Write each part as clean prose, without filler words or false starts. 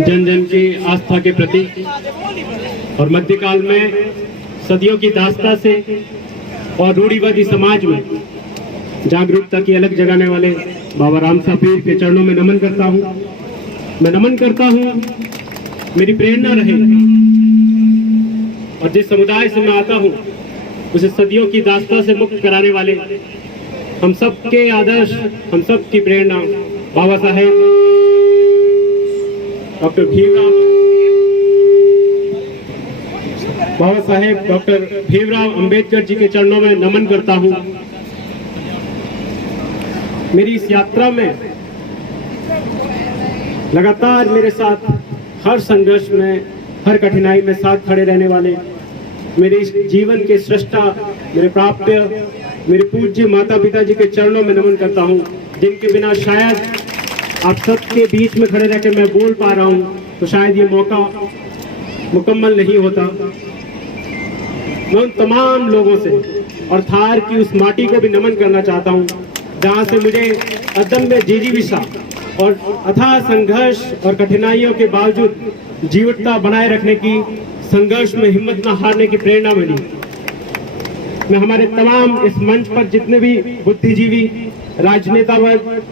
जन जन की आस्था के प्रतीक और मध्यकाल में सदियों की दास्ता से और रूढ़िवादी समाज में जागरूकता की अलग जगाने वाले बाबा रामसा पीर के चरणों में नमन करता हूँ। मैं नमन करता हूँ, मेरी प्रेरणा रहे और जिस समुदाय से मैं आता हूँ उसे सदियों की दास्ता से मुक्त कराने वाले हम सब के आदर्श, हम सब की प्रेरणा बाबा साहेब डॉक्टर भीमराव अंबेडकर जी के चरणों में नमन करता हूँ। मेरी इस यात्रा में लगातार मेरे साथ हर संघर्ष में, हर कठिनाई में साथ खड़े रहने वाले मेरे इस जीवन के सृष्टा, मेरे प्राप्य, मेरे पूज्य माता पिता जी के चरणों में नमन करता हूँ, जिनके बिना शायद आप सबके बीच में खड़े रहकर मैं बोल पा रहा हूँ तो शायद ये मौका मुकम्मल नहीं होता। मैं उन तमाम लोगों से और थार की उस माटी को भी नमन करना चाहता हूँ जहाँ से मुझे अदम्य जिजीविषा और अथाह संघर्ष और कठिनाइयों के बावजूद जीवटता बनाए रखने की, संघर्ष में हिम्मत न हारने की प्रेरणा मिली। मैं हमारे तमाम इस मंच पर जितने भी बुद्धिजीवी, राजनेता वर्ग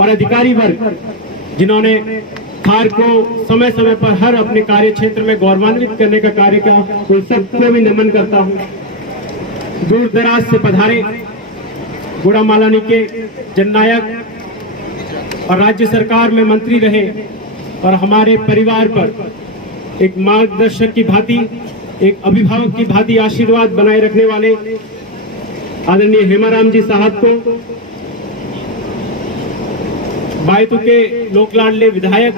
और अधिकारी वर्ग जिन्होंने थार को समय समय पर हर अपने कार्य क्षेत्र में गौरवान्वित करने का कार्य किया, उन सबको भी नमन करता हूँ। दूर दराज से पधारे गुड़ा मालानी के जननायक और राज्य सरकार में मंत्री रहे और हमारे परिवार पर एक मार्गदर्शक की भांति, एक अभिभावक की भांति आशीर्वाद बनाए रखने वाले आदरणीय हेमाराम जी साहब को, बायतू के लोकलाडले विधायक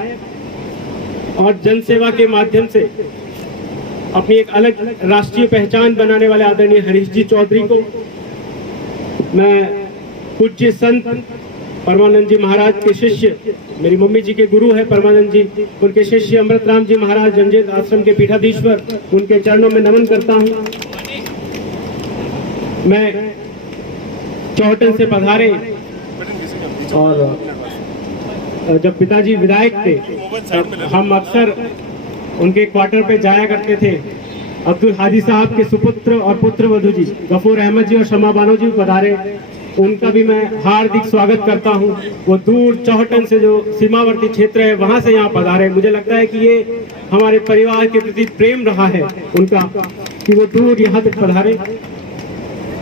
और जनसेवा के माध्यम से अपनी एक अलग राष्ट्रीय पहचान बनाने वाले आदरणीय हरीश जी चौधरी को, मैं पूज्य संत परमानंद जी महाराज के शिष्य, मेरी मम्मी जी के गुरु है परमानंद जी, उनके शिष्य अमृत राम जी महाराज जंजेत आश्रम के पीठाधीश्वर, उनके चरणों में नमन करता हूँ। मैं चौहटन से पधारे और जब पिताजी विधायक थे तब हम अक्सर उनके क्वार्टर पे जाया करते थे। अब्दुल हाजी साहब के सुपुत्र और पुत्र वधू जी गफूर अहमद जी और शमा बानो जी पधारे, उनका भी मैं हार्दिक स्वागत करता हूं। वो दूर चौहटन से जो सीमावर्ती क्षेत्र है वहां से यहाँ पधारे। मुझे लगता है कि ये हमारे परिवार के प्रति प्रेम रहा है उनका कि वो दूर यहाँ तक पधारे।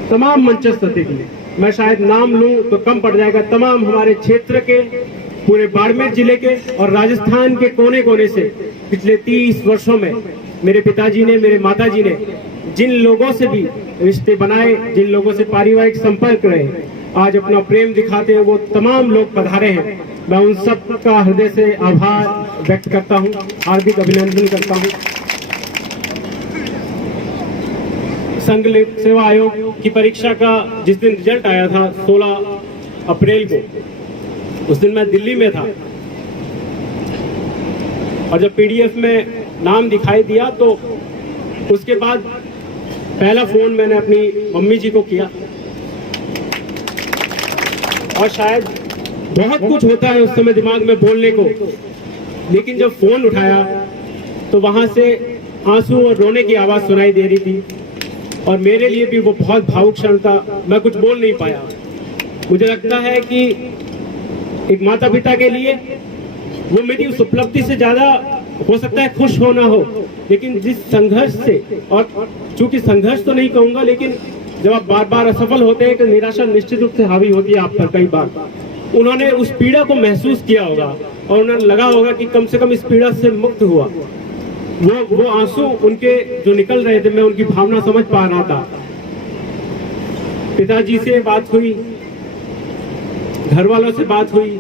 तमाम मंचस्थ अतिथि, मैं शायद नाम लूं तो कम पड़ जाएगा, तमाम हमारे क्षेत्र के, पूरे बाड़मेर जिले के और राजस्थान के कोने कोने से पिछले 30 वर्षों में मेरे पिताजी ने, मेरे माताजी ने जिन लोगों से भी रिश्ते बनाए, जिन लोगों से पारिवारिक संपर्क रहे, आज अपना प्रेम दिखाते हैं, वो तमाम लोग पधारे हैं। मैं उन सब का हृदय से आभार व्यक्त करता हूं, हार्दिक अभिनंदन करता हूं। संघ सेवा आयोग की परीक्षा का जिस दिन रिजल्ट आया था 16 अप्रैल को, उस दिन मैं दिल्ली में था और जब पीडीएफ में नाम दिखाई दिया तो उसके बाद पहला फोन मैंने अपनी मम्मी जी को किया और शायद बहुत कुछ होता है उस समय दिमाग में बोलने को, लेकिन जब फोन उठाया तो वहां से आंसू और रोने की आवाज सुनाई दे रही थी और मेरे लिए भी वो बहुत भावुक क्षण था। मैं कुछ बोल नहीं पाया। मुझे लगता है कि एक माता पिता के लिए वो मेरी उस उपलब्धि से ज्यादा हो सकता है खुश होना हो, लेकिन जिस संघर्ष से, और चूंकि संघर्ष तो नहीं कहूंगा, लेकिन जब आप बार बार असफल होते हैं तो निराशा निश्चित रूप से हावी होती है आप पर। कई बार उन्होंने उस पीड़ा को महसूस किया होगा और उन्हें लगा होगा कि कम से कम इस पीड़ा से मुक्त हुआ। वो आंसू उनके जो निकल रहे थे, मैं उनकी भावना समझ पा रहा था। पिताजी से बात हुई, घर वालों से बात हुई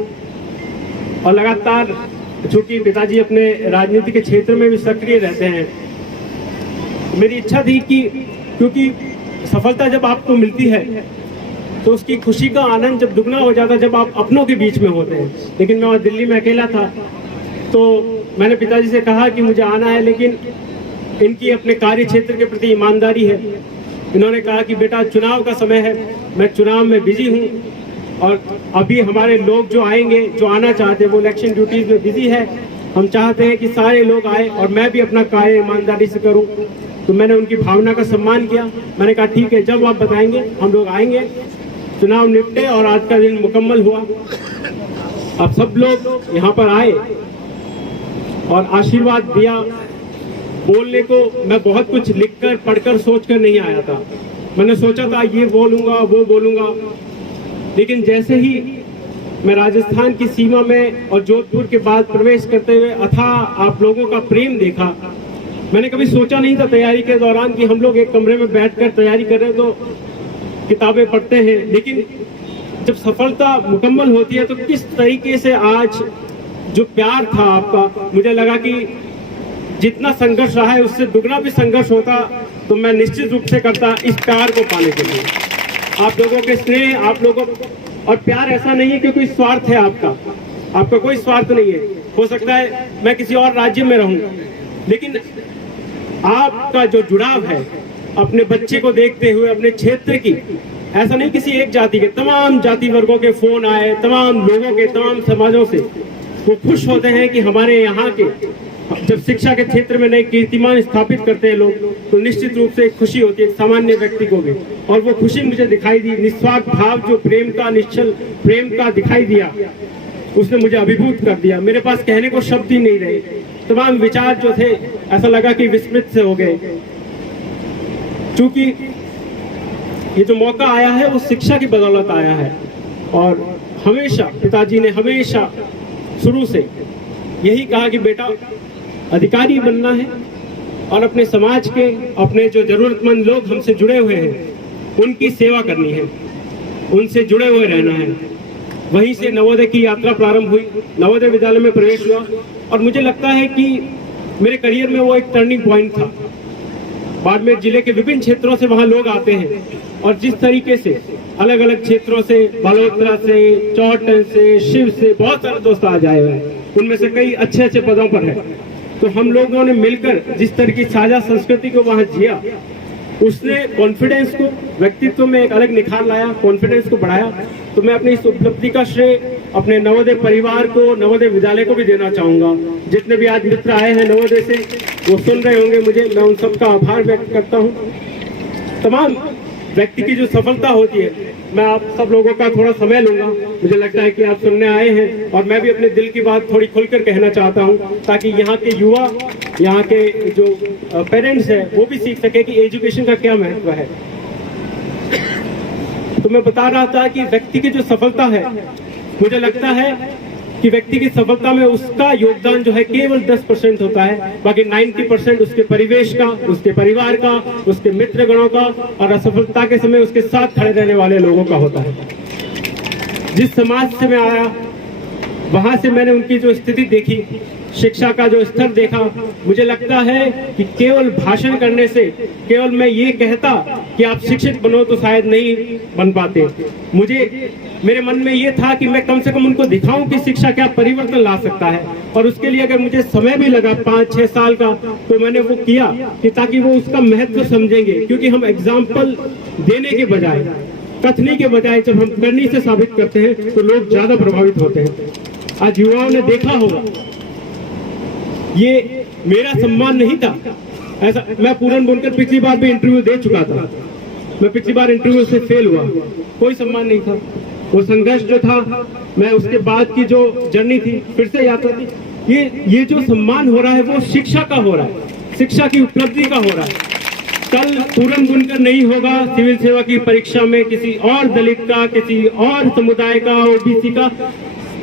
और लगातार, चूंकि पिताजी अपने राजनीति के क्षेत्र में भी सक्रिय रहते हैं, मेरी इच्छा थी कि क्योंकि सफलता जब आपको मिलती है तो उसकी खुशी का आनंद जब दुगना हो जाता है जब आप अपनों के बीच में होते हैं। लेकिन मैं वहाँ दिल्ली में अकेला था तो मैंने पिताजी से कहा कि मुझे आना है, लेकिन इनकी अपने कार्य क्षेत्र के प्रति ईमानदारी है। इन्होंने कहा कि बेटा चुनाव का समय है, मैं चुनाव में बिजी हूँ और अभी हमारे लोग जो आएंगे, जो आना चाहते हैं, वो इलेक्शन ड्यूटीज में बिजी है, हम चाहते हैं कि सारे लोग आए और मैं भी अपना कार्य ईमानदारी से करूं। तो मैंने उनकी भावना का सम्मान किया। मैंने कहा ठीक है, जब आप बताएंगे हम लोग आएंगे। चुनाव निपटे और आज का दिन मुकम्मल हुआ। अब सब लोग यहाँ पर आए और आशीर्वाद दिया। बोलने को मैं बहुत कुछ लिखकर पढ़कर सोचकर नहीं आया था। मैंने सोचा था ये बोलूंगा वो बोलूंगा, लेकिन जैसे ही मैं राजस्थान की सीमा में और जोधपुर के बाद प्रवेश करते हुए अथाह आप लोगों का प्रेम देखा, मैंने कभी सोचा नहीं था तैयारी के दौरान कि हम लोग एक कमरे में बैठकर तैयारी कर रहे हैं तो किताबें पढ़ते हैं, लेकिन जब सफलता मुकम्मल होती है तो किस तरीके से आज जो प्यार था आपका, मुझे लगा कि जितना संघर्ष रहा है उससे दुगना भी संघर्ष होता तो मैं निश्चित रूप से करता इस प्यार को पाने के लिए। आप लोगों के स्नेह, आप लोगों और प्यार ऐसा नहीं है कि कोई स्वार्थ है आपका कोई स्वार्थ नहीं है। हो सकता है मैं किसी और राज्य में रहूं, लेकिन आपका जो जुड़ाव है अपने बच्चे को देखते हुए अपने क्षेत्र की, ऐसा नहीं किसी एक जाति के, तमाम जाति वर्गों के फोन आए, तमाम लोगों के, तमाम समाजों से वो खुश होते हैं कि हमारे यहाँ के जब शिक्षा के क्षेत्र में नए कीर्तिमान स्थापित करते हैं लोग, तो निश्चित रूप से एक खुशी होती है सामान्य व्यक्ति को भी। और वो खुशी मुझे दिखाई दी, निस्वार्थ भाव जो प्रेम का, निश्चल प्रेम का दिखाई दिया, उसने मुझे अभिभूत कर दिया। मेरे पास कहने को शब्द ही नहीं रहे। तमाम विचार जो थे ऐसा लगा कि विस्मृत से हो गए। चूंकि ये जो मौका आया है वो शिक्षा की बदौलत आया है, और हमेशा पिताजी ने हमेशा शुरू से यही कहा कि बेटा अधिकारी बनना है और अपने समाज के, अपने जो जरूरतमंद लोग हमसे जुड़े हुए हैं उनकी सेवा करनी है, उनसे जुड़े हुए रहना है। वहीं से नवोदय की यात्रा प्रारंभ हुई, नवोदय विद्यालय में प्रवेश हुआ, और मुझे लगता है कि मेरे करियर में वो एक टर्निंग पॉइंट था। बाड़मेर जिले के विभिन्न क्षेत्रों से वहाँ लोग आते हैं, और जिस तरीके से अलग अलग क्षेत्रों से, बालोतरा से, चौहटन से, शिव से बहुत सारे दोस्त आ जाए हुए हैं, उनमें से कई अच्छे अच्छे पदों पर है। तो हम लोगों ने मिलकर जिस तरह की साझा संस्कृति को वहाँ जिया, उसने कॉन्फिडेंस को, व्यक्तित्व में एक अलग निखार लाया, कॉन्फिडेंस को बढ़ाया। तो मैं अपनी इस उपलब्धि का श्रेय अपने नवोदय परिवार को, नवोदय विद्यालय को भी देना चाहूंगा। जितने भी आज मित्र आए हैं नवोदय से, वो सुन रहे होंगे मुझे, मैं उन सबका आभार व्यक्त करता हूँ। तमाम व्यक्ति की जो सफलता होती है, मैं आप सब लोगों का थोड़ा समय लूंगा। मुझे लगता है कि आप सुनने आए हैं, और मैं भी अपने दिल की बात थोड़ी खुलकर कहना चाहता हूं, ताकि यहाँ के युवा, यहाँ के जो पेरेंट्स हैं वो भी सीख सके कि एजुकेशन का क्या महत्व है। तो मैं बता रहा था कि व्यक्ति की जो सफलता है, मुझे लगता है कि व्यक्ति की सफलता में उसका योगदान जो है केवल 10% होता है, बाकी 90% उसके परिवेश का, उसके परिवार का, उसके मित्रगणों का, और असफलता के समय उसके साथ खड़े रहने वाले लोगों का होता है। जिस समाज से मैं आया, वहां से मैंने उनकी जो स्थिति देखी, शिक्षा का जो स्तर देखा, मुझे लगता है कि केवल भाषण करने से, केवल मैं ये कहता कि आप शिक्षित बनो तो शायद नहीं बन पाते। मेरे मन में ये था कि मैं कम से कम उनको दिखाऊं कि शिक्षा क्या परिवर्तन ला सकता है, और उसके लिए अगर मुझे समय भी लगा 5-6 साल का, तो मैंने वो किया कि ताकि वो उसका महत्व समझेंगे। क्योंकि हम एग्जाम्पल देने के बजाय, कथनी के बजाय जब हम करनी से साबित करते हैं तो लोग ज्यादा प्रभावित होते हैं। आज युवाओं ने देखा होगा, ये मेरा सम्मान नहीं था ऐसा। मैं पूरन बुनकर पिछली बार भी इंटरव्यू दे चुका था, मैं पिछली बार इंटरव्यू से फेल हुआ, कोई सम्मान नहीं था। वो संघर्ष जो था, मैं उसके बाद की जो जर्नी थी, फिर से यात्रा थी, ये जो सम्मान हो रहा है वो शिक्षा का हो रहा है, शिक्षा की उपलब्धि का हो रहा है। कल पूरन बुनकर नहीं होगा, सिविल सेवा की परीक्षा में किसी और दलित का, किसी और समुदाय का, ओबीसी का,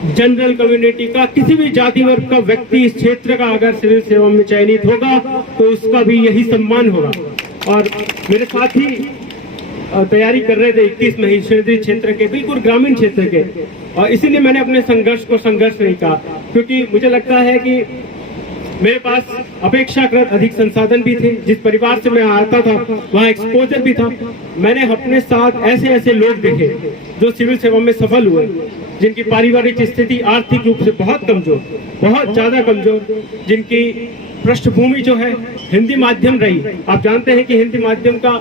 जनरल कम्युनिटी का, किसी भी जाति वर्ग का व्यक्ति इस क्षेत्र का अगर सिविल सेवा में चयनित होगा तो उसका भी यही सम्मान होगा। और मेरे साथ ही तैयारी कर रहे थे 21 महिषी क्षेत्र के, बिल्कुल ग्रामीण क्षेत्र के, और इसीलिए मैंने अपने संघर्ष को संघर्ष नहीं कहा, क्योंकि मुझे लगता है कि मेरे पास अपेक्षाकृत अधिक संसाधन भी थे। जिस परिवार से मैं आता था वहाँ एक्सपोजर भी था। मैंने अपने साथ ऐसे ऐसे लोग देखे जो सिविल सेवा में सफल हुए, जिनकी पारिवारिक स्थिति आर्थिक रूप से बहुत कमजोर, बहुत ज्यादा कमजोर, जिनकी पृष्ठभूमि जो है हिंदी माध्यम रही। आप जानते हैं कि हिंदी माध्यम का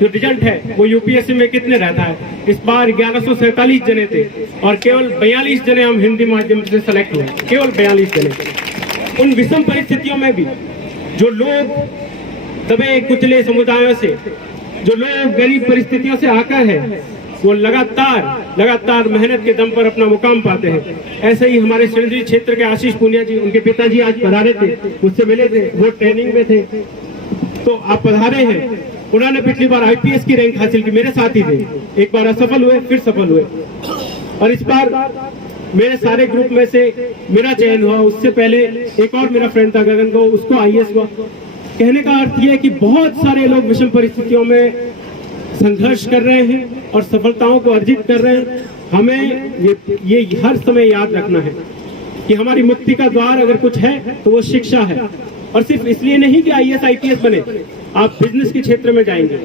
जो रिजल्ट है वो यूपीएससी में कितने रहता है। इस बार 1147 जने थे और केवल 42 जने हम हिंदी माध्यम से सेलेक्ट हुए, केवल 42 जने। उन विषम परिस्थितियों में भी जो लोग दबे कुचले समुदायों से, जो लोग गरीब परिस्थितियों से आकर है, वो लगातार मेहनत के दम पर अपना मुकाम पाते हैं। ऐसे ही हमारे सिंधी क्षेत्र के आशीष पुनिया जी, उनके पिताजी आज पधारे थे, मुझसे मिले थे, वो ट्रेनिंग में थे, तो आप पधारे हैं। उन्होंने पिछली बार आईपीएस की रैंक हासिल की, मेरे साथ ही थे, एक बार असफल हुए फिर सफल हुए, और इस बार मेरे सारे ग्रुप में से मेरा चयन हुआ। उससे पहले एक और मेरा फ्रेंड था गगन को, उसको आईएएस हुआ। कहने का अर्थ यह है कि बहुत सारे लोग विषम परिस्थितियों में संघर्ष कर रहे हैं और सफलताओं को अर्जित कर रहे हैं। हमें ये हर समय याद रखना है कि हमारी मुक्ति का द्वार अगर कुछ है तो वो शिक्षा है, और सिर्फ इसलिए नहीं कि आईएएस आईपीएस बने, आप बिजनेस के क्षेत्र में जाएंगे,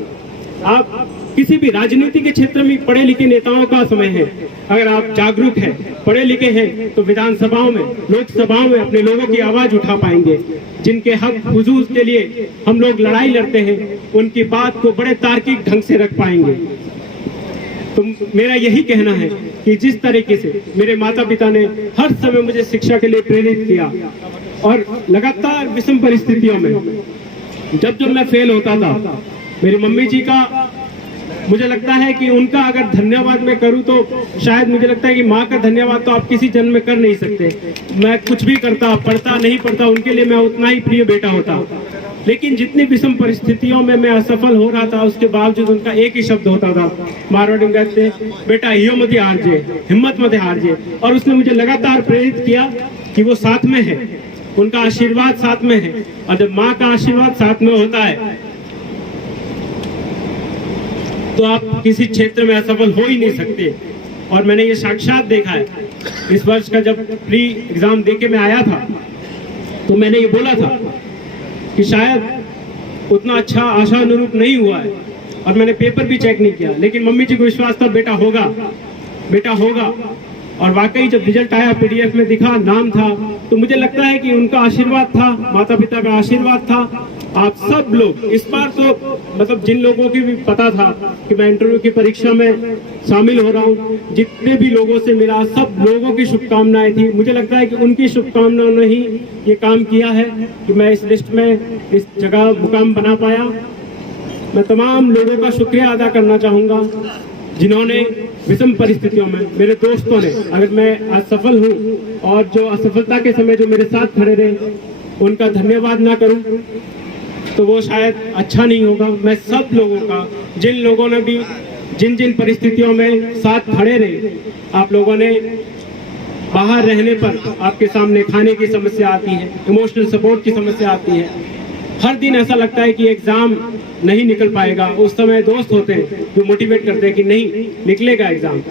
आप किसी भी राजनीति के क्षेत्र में पढ़े लिखे नेताओं का समय है। अगर आप जागरूक हैं, पढ़े लिखे हैं, तो विधानसभाओं में, लोकसभाओं में अपने लोगों की आवाज उठा पाएंगे। जिनके हक हुजूर के लिए हम लोग लड़ाई लड़ते हैं, उनकी बात को बड़े तार्किक ढंग से रख पाएंगे। तो मेरा यही कहना है कि जिस तरीके से मेरे माता पिता ने हर समय मुझे शिक्षा के लिए प्रेरित किया, और लगातार विषम परिस्थितियों में जब मैं फेल होता था, मेरी मम्मी जी का मुझे लगता है कि उनका अगर धन्यवाद मैं करूं तो शायद मुझे लगता है कि माँ का धन्यवाद तो आप किसी जन्म में कर नहीं सकते। मैं कुछ भी करता, पढ़ता नहीं पढ़ता, उनके लिए मैं उतना ही प्रिय बेटा होता। लेकिन जितनी विषम परिस्थितियों में मैं असफल हो रहा था, उसके बावजूद उनका एक ही शब्द होता था, मारवाड़ी में कहते बेटा हियो मत हार जे, हिम्मत मत हार जे। और उसने मुझे लगातार प्रेरित किया कि वो साथ में है, उनका आशीर्वाद साथ में है, और जब माँ का आशीर्वाद साथ में होता है तो आप किसी क्षेत्र में असफल हो ही नहीं सकते। और मैंने ये साक्षात देखा है। इस वर्ष का जब प्री एग्जाम देके मैं आया था, तो मैंने ये बोला था कि शायद उतना अच्छा आशानुरूप नहीं हुआ है, और मैंने पेपर भी चेक नहीं किया, लेकिन मम्मी जी को विश्वास था बेटा होगा, बेटा होगा। और वाकई जब रिजल्ट आया, पीडीएफ में दिखा, नाम था, तो मुझे लगता है कि उनका आशीर्वाद था, माता पिता का आशीर्वाद था। आप सब लोग इस बार तो मतलब जिन लोगों की भी पता था कि मैं इंटरव्यू की परीक्षा में शामिल हो रहा हूँ, जितने भी लोगों से मिला, सब लोगों की शुभकामनाएं थी। मुझे लगता है कि उनकी शुभकामनाओं ने ही ये काम किया है कि मैं इस लिस्ट में, इस जगह मुकाम बना पाया। मैं तमाम लोगों का शुक्रिया अदा करना चाहूँगा जिन्होंने विषम परिस्थितियों में, मेरे दोस्तों ने, अगर मैं असफल हूँ और जो असफलता के समय जो मेरे साथ खड़े रहे, उनका धन्यवाद ना करूं तो वो शायद अच्छा नहीं होगा। मैं सब लोगों का, जिन लोगों ने भी जिन जिन परिस्थितियों में साथ खड़े रहे, आप लोगों ने बाहर रहने पर आपके सामने खाने की समस्या आती है, इमोशनल सपोर्ट की समस्या आती है, हर दिन ऐसा लगता है कि एग्जाम नहीं निकल पाएगा। उस समय दोस्त होते हैं जो मोटिवेट करते हैं कि नहीं, निकलेगा एग्जाम,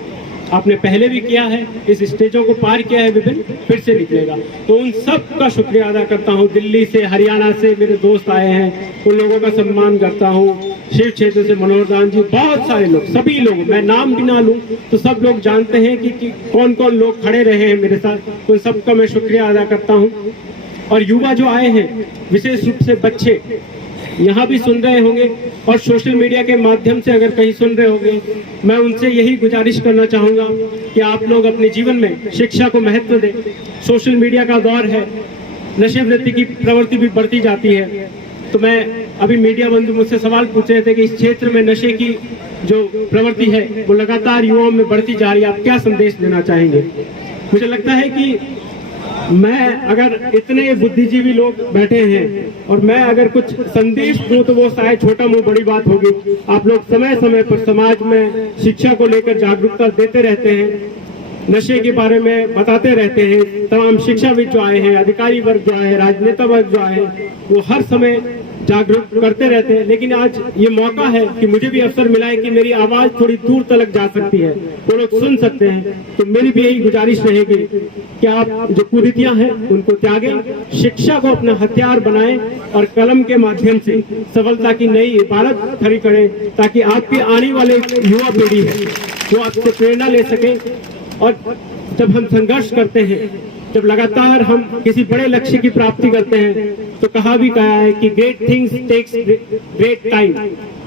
आपने पहले भी किया है, इस स्टेजों को पार किया है विभिन्न, फिर से निकलेगा। तो उन सब का शुक्रिया अदा करता हूँ। दिल्ली से, हरियाणा से मेरे दोस्त आए हैं, उन लोगों का सम्मान करता हूँ। शिव क्षेत्र से मनोहर दान जी, बहुत सारे लोग, सभी लोग, मैं नाम भी ना लूँ तो सब लोग जानते हैं कि कौन कौन लोग खड़े रहे हैं मेरे साथ, तो सबका मैं शुक्रिया अदा करता हूँ। और युवा जो आए हैं, विशेष रूप से बच्चे यहाँ भी सुन रहे होंगे और सोशल मीडिया के माध्यम से अगर कहीं सुन रहे होंगे, मैं उनसे यही गुजारिश करना चाहूँगा कि आप लोग अपने जीवन में शिक्षा को महत्व दें। सोशल मीडिया का दौर है, नशे वृत्ति की प्रवृत्ति भी बढ़ती जाती है। तो मैं अभी मीडिया बंधु मुझसे सवाल पूछ रहे थे कि इस क्षेत्र में नशे की जो प्रवृत्ति है वो लगातार युवाओं में बढ़ती जा रही है, आप क्या संदेश देना चाहेंगे? मुझे लगता है कि मैं अगर इतने बुद्धिजीवी लोग बैठे हैं और मैं अगर कुछ संदेश दूं तो वो शायद छोटा मुंह बड़ी बात होगी। आप लोग समय समय पर समाज में शिक्षा को लेकर जागरूकता देते रहते हैं, नशे के बारे में बताते रहते हैं। तमाम शिक्षाविद जो आए हैं, अधिकारी वर्ग जो आए हैं, राजनेता वर्ग जो आए हैं, वो हर समय जागरूक करते रहते हैं। लेकिन आज ये मौका है कि मुझे भी अवसर मिला है कि मेरी आवाज थोड़ी दूर तक जा सकती है, वो लोग सुन सकते हैं। तो मेरी भी यही गुजारिश रहेगी कि आप जो कुरीतियां हैं उनको त्यागें, शिक्षा को अपना हथियार बनाएं और कलम के माध्यम से सफलता की नई इबारत खड़ी करें, ताकि आपके आने वाले युवा पीढ़ी है वो आपसे प्रेरणा ले सके। और जब हम संघर्ष करते हैं, जब लगातार हम किसी बड़े लक्ष्य की प्राप्ति करते हैं, तो कहा है कि great things takes great time.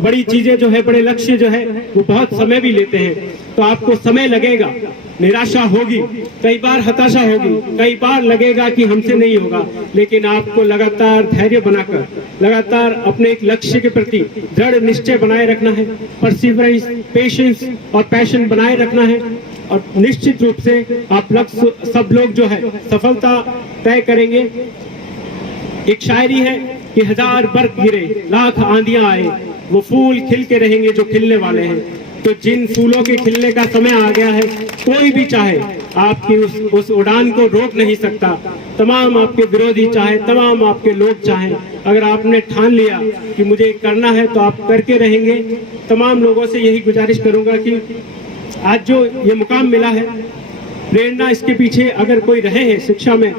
बड़ी चीजें जो है, बड़े लक्ष्य जो है वो बहुत समय भी लेते हैं। तो आपको समय लगेगा, निराशा होगी, कई बार हताशा होगी, कई बार लगेगा कि हमसे नहीं होगा, लेकिन आपको लगातार धैर्य बनाकर, लगातार अपने एक लक्ष्य के प्रति दृढ़ निश्चय बनाए रखना है, परसिवरेंस, पेशेंस और पैशन बनाए रखना है, और निश्चित रूप से आप सब लोग जो है सफलता तय करेंगे। एक शायरी है कि 1000 बर्फ गिरे, लाख आंधियां आए, वो फूल खिल के रहेंगे जो खिलने वाले हैं। तो जिन फूलों के खिलने का समय आ गया है, कोई भी चाहे आपकी उस उड़ान को रोक नहीं सकता। तमाम आपके विरोधी चाहे, तमाम आपके लोग चाहे, अगर आपने ठान लिया कि मुझे करना है तो आप करके रहेंगे। तमाम लोगों से यही गुजारिश करूंगा कि आज जो ये मुकाम मिला है, प्रेरणा इसके पीछे अगर कोई रहे हैं शिक्षा में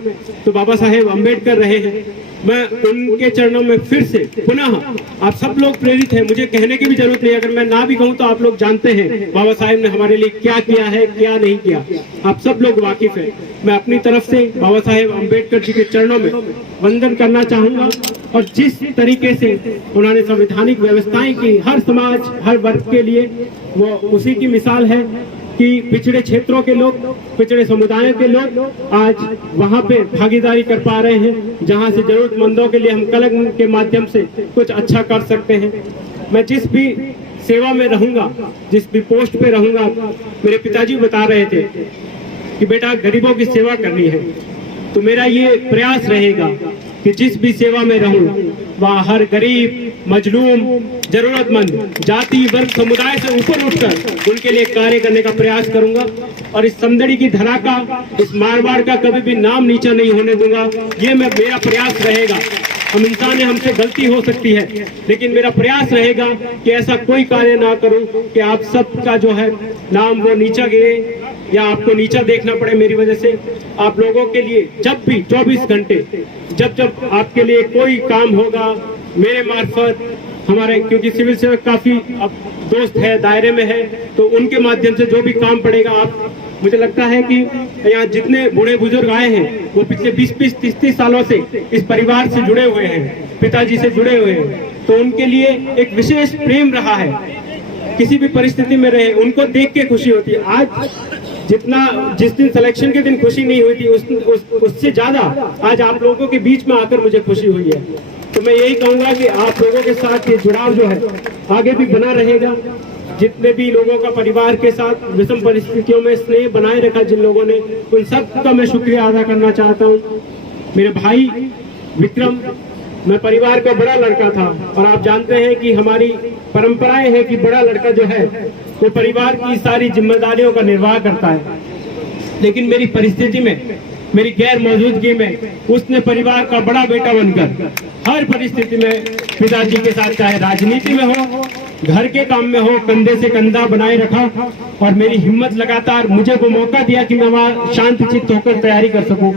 तो बाबा साहेब अम्बेडकर रहे हैं। मैं उनके चरणों में फिर से पुनः, आप सब लोग प्रेरित हैं, मुझे कहने की भी जरूरत नहीं, अगर मैं ना भी कहूं तो आप लोग जानते हैं बाबा साहेब ने हमारे लिए क्या किया है, क्या नहीं किया, आप सब लोग वाकिफ हैं। मैं अपनी तरफ से बाबा साहेब अम्बेडकर जी के चरणों में वंदन करना चाहूंगा, और जिस तरीके से उन्होंने संवैधानिक व्यवस्थाएं की हर समाज, हर वर्ग के लिए, वो उसी की मिसाल है कि पिछड़े क्षेत्रों के लोग, पिछड़े समुदायों के लोग आज वहां पे भागीदारी कर पा रहे हैं, जहां से जरूरतमंदों के लिए हम कलम के माध्यम से कुछ अच्छा कर सकते हैं। मैं जिस भी सेवा में रहूंगा, जिस भी पोस्ट पे रहूंगा, मेरे पिताजी बता रहे थे कि बेटा गरीबों की सेवा करनी है, तो मेरा ये प्रयास रहेगा कि जिस भी सेवा में रहूं वहाँ हर गरीब, मजलूम, जरूरतमंद, जाति, वर्ग, समुदाय से ऊपर उठकर उनके लिए कार्य करने का प्रयास करूंगा, और इस समदड़ी की धरा का, इस मारवाड़ का कभी भी नाम नीचा नहीं होने दूंगा। ये मेरा प्रयास रहेगा। हम इंसान है, हमसे गलती हो सकती है, लेकिन मेरा प्रयास रहेगा कि ऐसा कोई कार्य ना करूं कि आप सबका जो है नाम वो नीचा गिरे या आपको नीचा देखना पड़े मेरी वजह से। आप लोगों के लिए जब भी 24 घंटे, जब जब आपके लिए कोई काम होगा मेरे मार्फत, हमारे क्योंकि सिविल सेवक काफी अब दोस्त है, दायरे में है, तो उनके माध्यम से जो भी काम पड़ेगा, आप, मुझे लगता है कि यहाँ जितने बूढ़े बुजुर्ग आए हैं वो पिछले 20-20, 30-30 सालों से इस परिवार से जुड़े हुए हैं, पिताजी से जुड़े हुए हैं, तो उनके लिए एक विशेष प्रेम रहा है। किसी भी परिस्थिति में रहे, उनको देख के खुशी होती है। आज जिस दिन सिलेक्शन के दिन खुशी नहीं हुई थी, उससे ज्यादा आज आप लोगों के बीच में आकर मुझे खुशी हुई है। तो मैं यही कहूंगा कि आप लोगों के साथ ये जुड़ाव जो है आगे भी बना रहेगा। जितने भी लोगों का परिवार के साथ विषम परिस्थितियों में स्नेह बनाए रखा जिन लोगों ने, उन सब का मैं शुक्रिया अदा करना चाहता हूँ। मेरे भाई विक्रम, मैं परिवार का बड़ा लड़का था, और आप जानते हैं कि हमारी परंपराएं हैं कि बड़ा लड़का जो है वो परिवार की सारी जिम्मेदारियों का निर्वाह करता है, लेकिन मेरी परिस्थिति में, मेरी गैर मौजूदगी में उसने परिवार का बड़ा बेटा बनकर हर परिस्थिति में पिताजी के साथ, चाहे राजनीति में हो, घर के काम में हो, कंधे से कंधा बनाए रखा, और मेरी हिम्मत लगातार, मुझे वो मौका दिया कि मैं वहाँ शांतचित्त होकर तैयारी कर सकूं।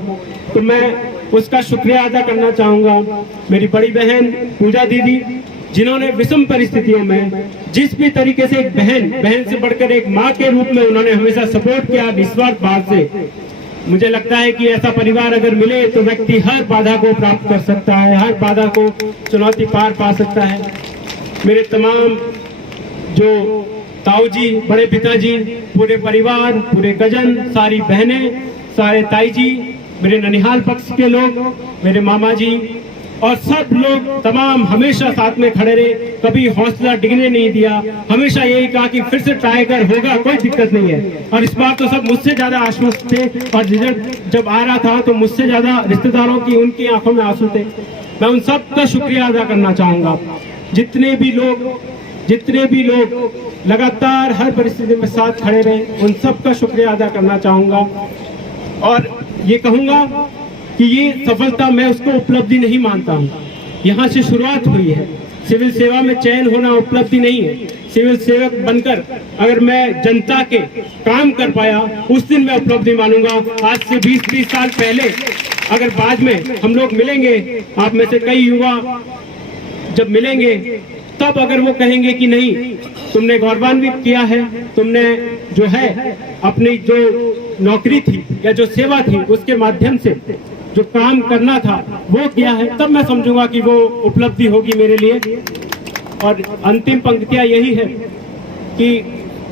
तो मैं उसका शुक्रिया अदा करना चाहूंगा। मेरी बड़ी बहन पूजा दीदी, जिन्होंने विषम परिस्थितियों में जिस भी तरीके से एक बहन से बढ़कर एक माँ के रूप में उन्होंने हमेशा सपोर्ट किया निस्वार्थ भाव से। मुझे लगता है कि ऐसा परिवार अगर मिले तो व्यक्ति हर बाधा को प्राप्त कर सकता है, हर बाधा को चुनौती पार पा सकता है। मेरे तमाम जो ताऊ जी, बड़े पिताजी, पूरे परिवार, पूरे कजन, सारी बहनें, सारे ताई जी, मेरे ननिहाल पक्ष के लोग, मेरे मामा जी और सब लोग तमाम हमेशा साथ में खड़े रहे, कभी हौसला डिगने नहीं दिया, हमेशा यही कहा कि फिर से ट्राई कर, होगा, कोई दिक्कत नहीं है। और इस बार तो सब मुझसे ज्यादा आश्वस्त थे, और रिजल्ट जब आ रहा था तो मुझसे ज्यादा रिश्तेदारों की, उनकी आंखों में आंसू थे। मैं उन सब का शुक्रिया अदा करना चाहूंगा। जितने भी लोग लगातार हर परिस्थिति में साथ खड़े रहे, उन सब का शुक्रिया अदा करना चाहूंगा। और ये कहूंगा कि ये सफलता मैं उसको उपलब्धि नहीं मानता हूँ, यहाँ से शुरुआत हुई है। सिविल सेवा में चयन होना उपलब्धि नहीं है। सिविल सेवक बनकर अगर मैं जनता के काम कर पाया, उस दिन मैं उपलब्धि मानूंगा। आज से 20-30 साल पहले अगर बाद में हम लोग मिलेंगे, आप में से कई युवा जब मिलेंगे, तब अगर वो कहेंगे कि नहीं, तुमने गौरवान्वित किया है, तुमने जो है अपनी जो नौकरी थी या जो सेवा थी उसके माध्यम से जो काम करना था वो किया है, तब मैं समझूंगा कि वो उपलब्धि होगी मेरे लिए। और अंतिम पंक्तियां यही है कि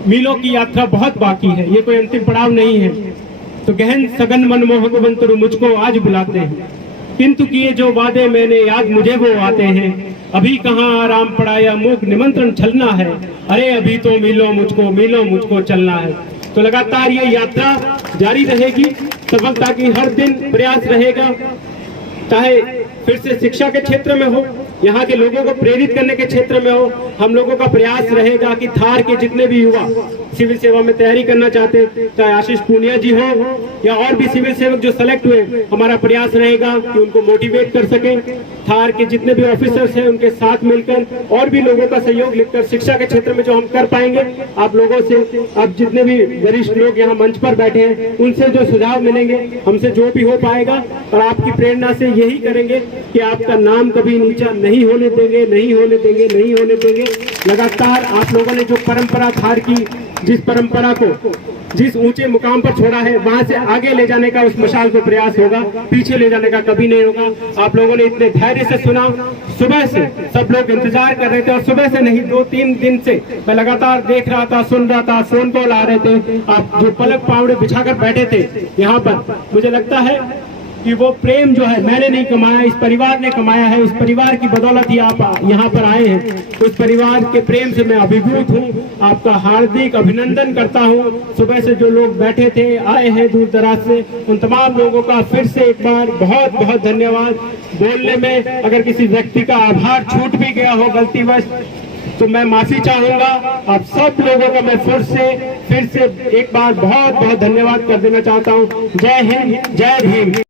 मीलों की यात्रा बहुत बाकी है, ये कोई अंतिम पड़ाव नहीं है। तो गहन सघन मनमोहक बंतरु मुझको आज बुलाते हैं, किंतु किए जो वादे मैंने याद मुझे वो आते हैं। अभी कहाँ आराम पड़ा या मूक निमंत्रण छलना है, अरे अभी तो मिलो मुझको चलना है। तो लगातार ये यात्रा जारी रहेगी, सफलता की हर दिन प्रयास रहेगा, चाहे फिर से शिक्षा के क्षेत्र में हो, यहाँ के लोगों को प्रेरित करने के क्षेत्र में हो। हम लोगों का प्रयास रहेगा कि थार के जितने भी युवा सिविल सेवा में तैयारी करना चाहते हैं, चाहे आशीष पूनिया जी हो या और भी सिविल सेवक जो सेलेक्ट हुए, हमारा प्रयास रहेगा कि उनको मोटिवेट कर सकें। थार के जितने भी ऑफिसर्स हैं उनके साथ मिलकर और भी लोगों का सहयोग लेकर शिक्षा के क्षेत्र में जो हम कर पाएंगे, आप लोगों से, आप जितने भी वरिष्ठ लोग यहाँ मंच पर बैठे हैं, उनसे जो सुझाव मिलेंगे, हमसे जो भी हो पाएगा, और आपकी प्रेरणा से यही करेंगे कि आपका नाम कभी नीचा नहीं होने देंगे। लगातार आप लोगों ने जो परंपरा थार की, जिस परंपरा को जिस ऊंचे मुकाम पर छोड़ा है, वहां से आगे ले जाने का उस मशाल को प्रयास होगा, पीछे ले जाने का कभी नहीं होगा। आप लोगों ने इतने धैर्य से सुना, सुबह से सब लोग इंतजार कर रहे थे, और सुबह से नहीं 2-3 दिन से मैं लगातार देख रहा था, सुन रहा था, फोन कॉल आ रहे थे। आप जो पलक पावड़े बिछाकर बैठे थे यहाँ पर, मुझे लगता है कि वो प्रेम जो है मैंने नहीं कमाया, इस परिवार ने कमाया है। इस परिवार की बदौलत ही आप यहाँ पर आए हैं। तो इस परिवार के प्रेम से मैं अभिभूत हूँ, आपका हार्दिक अभिनंदन करता हूँ। सुबह से जो लोग बैठे थे, आए हैं दूर दराज से, उन तमाम लोगों का फिर से एक बार बहुत बहुत धन्यवाद। बोलने में अगर किसी व्यक्ति का आभार छूट भी गया हो गलतीवश, तो मैं माफी चाहूंगा। आप सब लोगों का मैं फिर से एक बार बहुत बहुत धन्यवाद कर देना चाहता हूँ। जय हिंद, जय भीम।